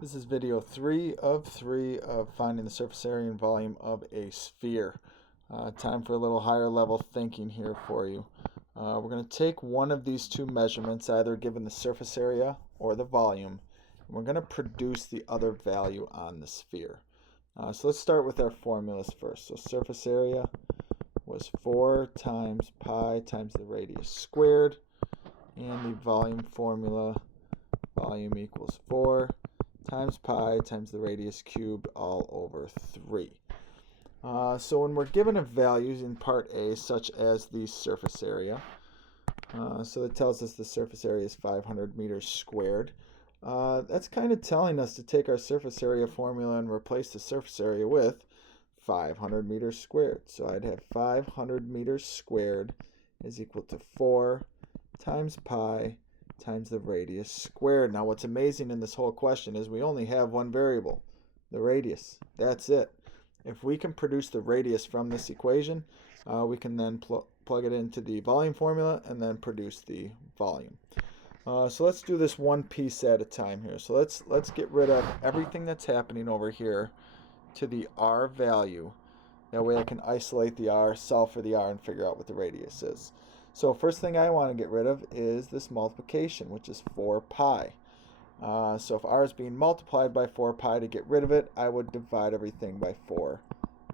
This is video 3 of 3 of finding the surface area and volume of a sphere. Time for a little higher level thinking here for you. We're going to take one of these two measurements, either given the surface area or the volume, and we're going to produce the other value on the sphere. So let's start with our formulas first. So surface area was 4 times pi times the radius squared, and the volume formula, volume equals 4 times pi times the radius cubed all over 3. So when we're given a value in part A, such as the surface area, so it tells us the surface area is 500 meters squared. That's kind of telling us to take our surface area formula and replace the surface area with 500 meters squared. So I'd have 500 meters squared is equal to 4 times pi times the radius squared. Now what's amazing in this whole question is we only have one variable, the radius. That's it. If we can produce the radius from this equation, we can then plug it into the volume formula and then produce the volume. So let's do this one piece at a time here. So let's get rid of everything that's happening over here to the r value. That way I can isolate the r, solve for the r, and figure out what the radius is. So first thing I want to get rid of is this multiplication, which is 4 pi. So if r is being multiplied by 4 pi, to get rid of it, I would divide everything by 4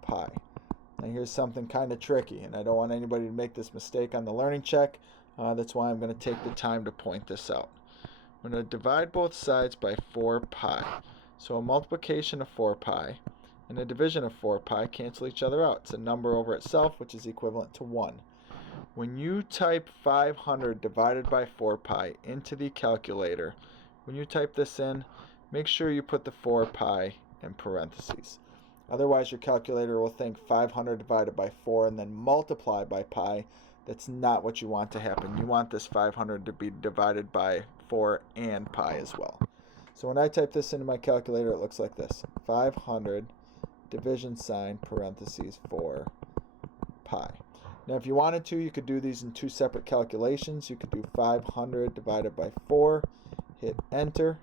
pi. Now here's something kind of tricky, and I don't want anybody to make this mistake on the learning check. That's why I'm going to take the time to point this out. I'm going to divide both sides by 4 pi. So a multiplication of 4 pi and a division of 4 pi cancel each other out. It's a number over itself, which is equivalent to 1. When you type 500 divided by 4 pi into the calculator, when you type this in, make sure you put the 4 pi in parentheses. Otherwise, your calculator will think 500 divided by 4 and then multiply by pi. That's not what you want to happen. You want this 500 to be divided by 4 and pi as well. So when I type this into my calculator, it looks like this. 500 division sign parentheses 4 pi. Now if you wanted to, you could do these in two separate calculations. You could do 500 divided by 4, hit enter,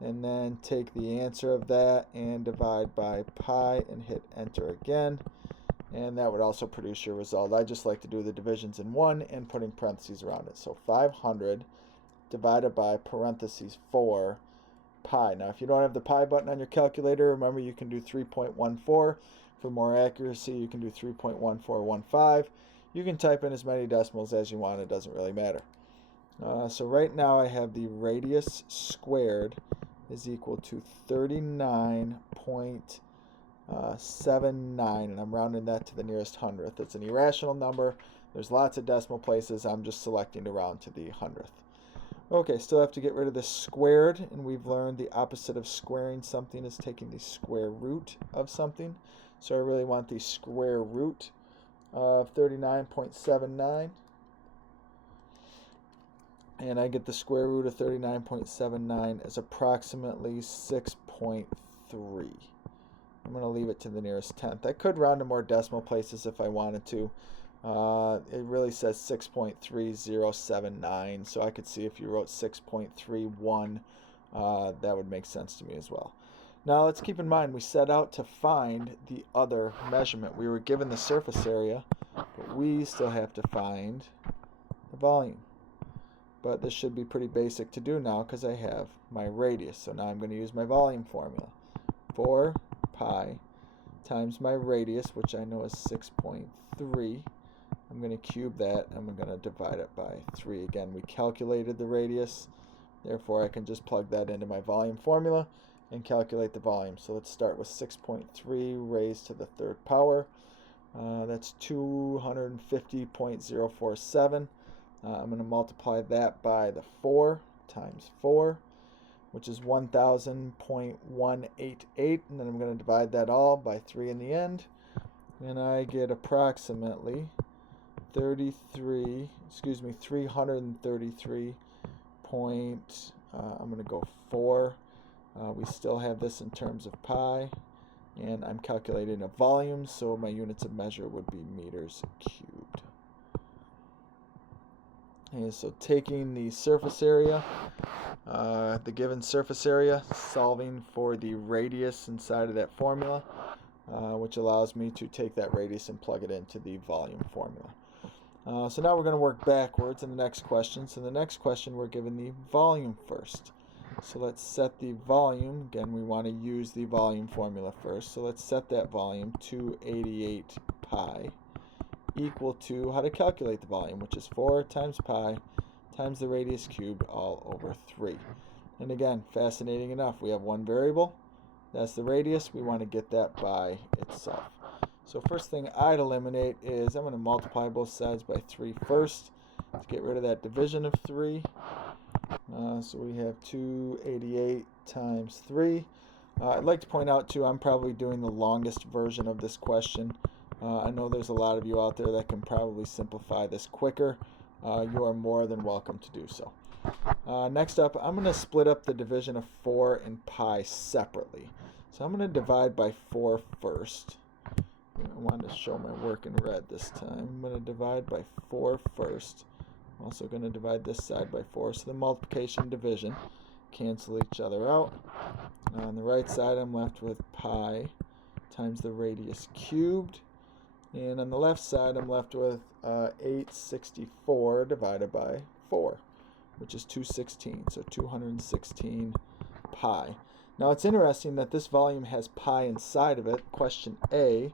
and then take the answer of that and divide by pi and hit enter again, and that would also produce your result. I just like to do the divisions in one and putting parentheses around it. So 500 divided by parentheses 4 pi. Now if you don't have the pi button on your calculator, remember you can do 3.14. For more accuracy, you can do 3.1415. You can type in as many decimals as you want. It doesn't really matter. So right now I have the radius squared is equal to 39.79, and I'm rounding that to the nearest hundredth. It's an irrational number. There's lots of decimal places. I'm just selecting to round to the hundredth. Okay, still have to get rid of this squared, and we've learned the opposite of squaring something is taking the square root of something. So I really want the square root of 39.79. And I get the square root of 39.79 as approximately 6.3. I'm going to leave it to the nearest tenth. I could round to more decimal places if I wanted to. It really says 6.3079, so I could see if you wrote 6.31, that would make sense to me as well. Now let's keep in mind we set out to find the other measurement. We were given the surface area, but we still have to find the volume. But this should be pretty basic to do now because I have my radius. So now I'm going to use my volume formula. 4 pi times my radius, which I know is 6.3. I'm going to cube that, and I'm going to divide it by 3. Again, we calculated the radius, therefore I can just plug that into my volume formula and calculate the volume. So let's start with 6.3 raised to the third power. That's 250.047. I'm going to multiply that by the 4 times 4, which is 1000.188, and then I'm going to divide that all by 3 in the end, and I get approximately 333 point, I'm going to go 4. We still have this in terms of pi, and I'm calculating a volume, so my units of measure would be meters cubed. Okay, so taking the surface area, the given surface area, solving for the radius inside of that formula, which allows me to take that radius and plug it into the volume formula. So now we're going to work backwards in the next question. So in the next question, we're given the volume first. So let's set the volume. Again, we want to use the volume formula first. So let's set that volume to 88 pi equal to how to calculate the volume, which is 4 times pi times the radius cubed all over 3. And again, fascinating enough, we have one variable, that's the radius. We want to get that by itself. So first thing I'd eliminate is I'm going to multiply both sides by 3 first to get rid of that division of 3. So we have 288 times 3. I'd like to point out too, I'm probably doing the longest version of this question. I know there's a lot of you out there that can probably simplify this quicker. You are more than welcome to do so. Next up, I'm going to split up the division of 4 and pi separately. So I'm going to divide by 4 first. I wanted to show my work in red this time. I'm going to divide by 4 first. I'm also going to divide this side by 4. So the multiplication and division cancel each other out. Now on the right side, I'm left with pi times the radius cubed. And on the left side, I'm left with 864 divided by 4, which is 216. So 216 pi. Now it's interesting that this volume has pi inside of it. Question A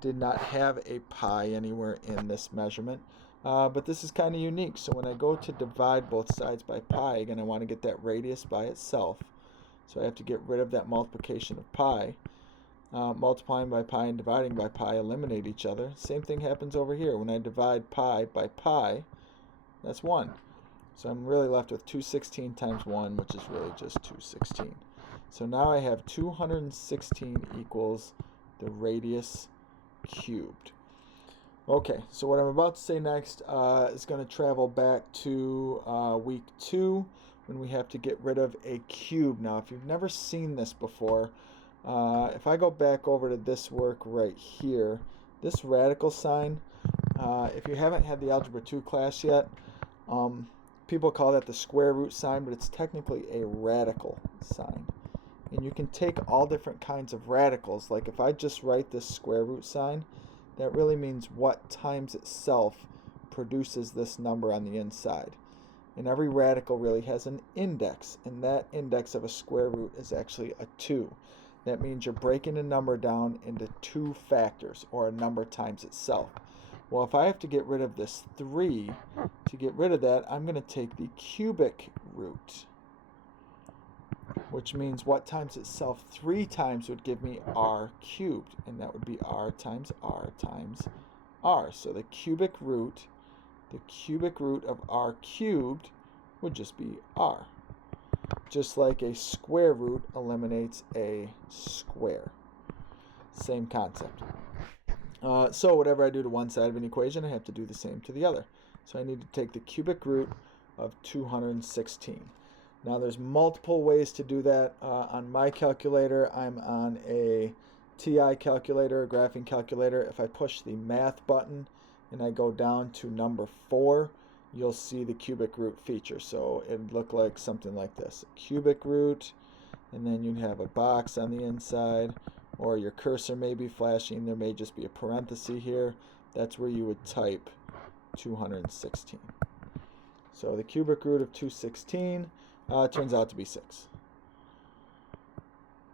did not have a pi anywhere in this measurement. But this is kind of unique. So when I go to divide both sides by pi, again, I want to get that radius by itself. So I have to get rid of that multiplication of pi. Multiplying by pi and dividing by pi eliminate each other. Same thing happens over here. When I divide pi by pi, that's 1. So I'm really left with 216 times 1, which is really just 216. So now I have 216 equals the radius cubed. Okay, so what I'm about to say next is going to travel back to week 2 when we have to get rid of a cube. Now, if you've never seen this before, if I go back over to this work right here, this radical sign, if you haven't had the Algebra 2 class yet, people call that the square root sign, but it's technically a radical sign. And you can take all different kinds of radicals. Like if I just write this square root sign, that really means what times itself produces this number on the inside. And every radical really has an index, and that index of a square root is actually a 2. That means you're breaking a number down into 2 factors, or a number times itself. Well, if I have to get rid of this 3, to get rid of that, I'm going to take the cubic root, which means what times itself 3 times would give me r cubed, and that would be r times r times r. So the cubic root of r cubed would just be r. Just like a square root eliminates a square. Same concept. So whatever I do to one side of an equation, I have to do the same to the other. So I need to take the cubic root of 216. Now there's multiple ways to do that. On my calculator, I'm on a TI calculator, a graphing calculator. If I push the math button and I go down to number 4, you'll see the cubic root feature. So it'd look like something like this. A cubic root, and then you'd have a box on the inside, or your cursor may be flashing. There may just be a parenthesis here. That's where you would type 216. So the cubic root of 216 turns out to be 6.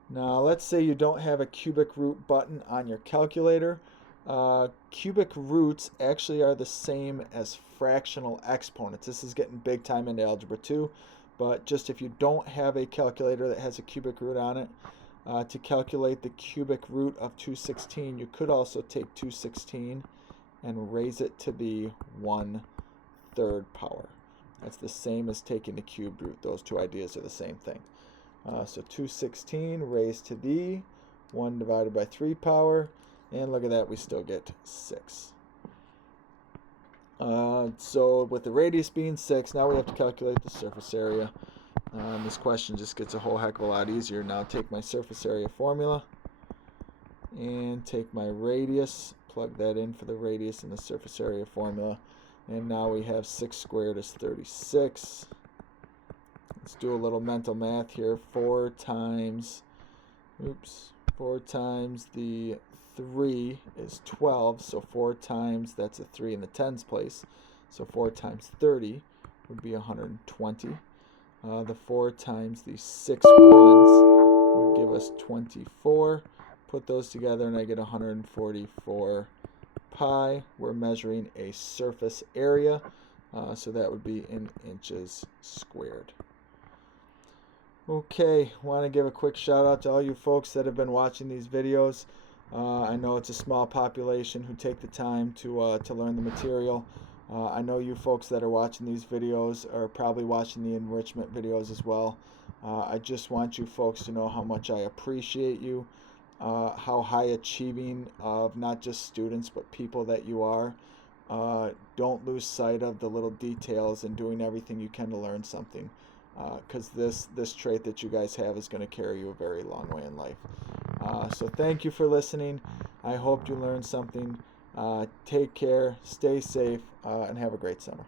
Now let's say you don't have a cubic root button on your calculator. Cubic roots actually are the same as fractional exponents. This is getting big time into Algebra 2, but just if you don't have a calculator that has a cubic root on it, to calculate the cubic root of 216, you could also take 216 and raise it to the 1/3 power. That's the same as taking the cubed root. Those two ideas are the same thing. So 216 raised to the 1 divided by 3 power, and look at that, we still get 6. So with the radius being 6, now we have to calculate the surface area. This question just gets a whole heck of a lot easier. Now take my surface area formula and take my radius, plug that in for the radius in the surface area formula. And now we have 6 squared is 36. Let's do a little mental math here. 4 times the 3 is 12. So 4 times, that's a 3 in the tens place. So 4 times 30 would be 120. The 4 times the 6 ones would give us 24. Put those together and I get 144 pi. We're measuring a surface area, so that would be in inches squared. Okay, want to give a quick shout out to all you folks that have been watching these videos. I know it's a small population who take the time to learn the material. I know you folks that are watching these videos are probably watching the enrichment videos as well. I just want you folks to know how much I appreciate you, how high achieving of not just students but people that you are. Don't lose sight of the little details and doing everything you can to learn something, because this trait that you guys have is going to carry you a very long way in life. So thank you for listening. I hope you learned something. Take care, stay safe, and have a great summer.